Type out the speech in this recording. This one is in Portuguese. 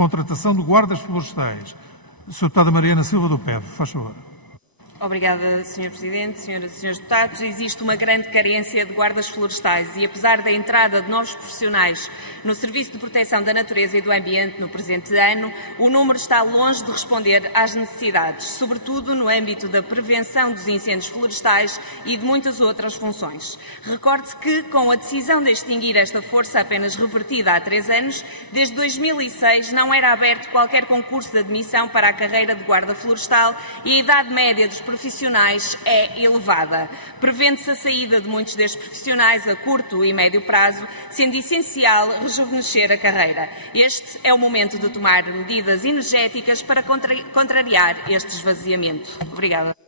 Contratação de guardas florestais. Sra. Deputada Mariana Silva do PEV, faz favor. Obrigada, Sr. Presidente, Senhoras e Senhores Deputados. Existe uma grande carência de guardas florestais e, apesar da entrada de novos profissionais no Serviço de Proteção da Natureza e do Ambiente no presente ano, o número está longe de responder às necessidades, sobretudo no âmbito da prevenção dos incêndios florestais e de muitas outras funções. Recorde-se que, com a decisão de extinguir esta força apenas revertida há 3 anos, desde 2006 não era aberto qualquer concurso de admissão para a carreira de guarda florestal e a idade média dos profissionais é elevada. Prevende-se a saída de muitos destes profissionais a curto e médio prazo, sendo essencial rejuvenescer a carreira. Este é o momento de tomar medidas energéticas para contrariar este esvaziamento. Obrigada.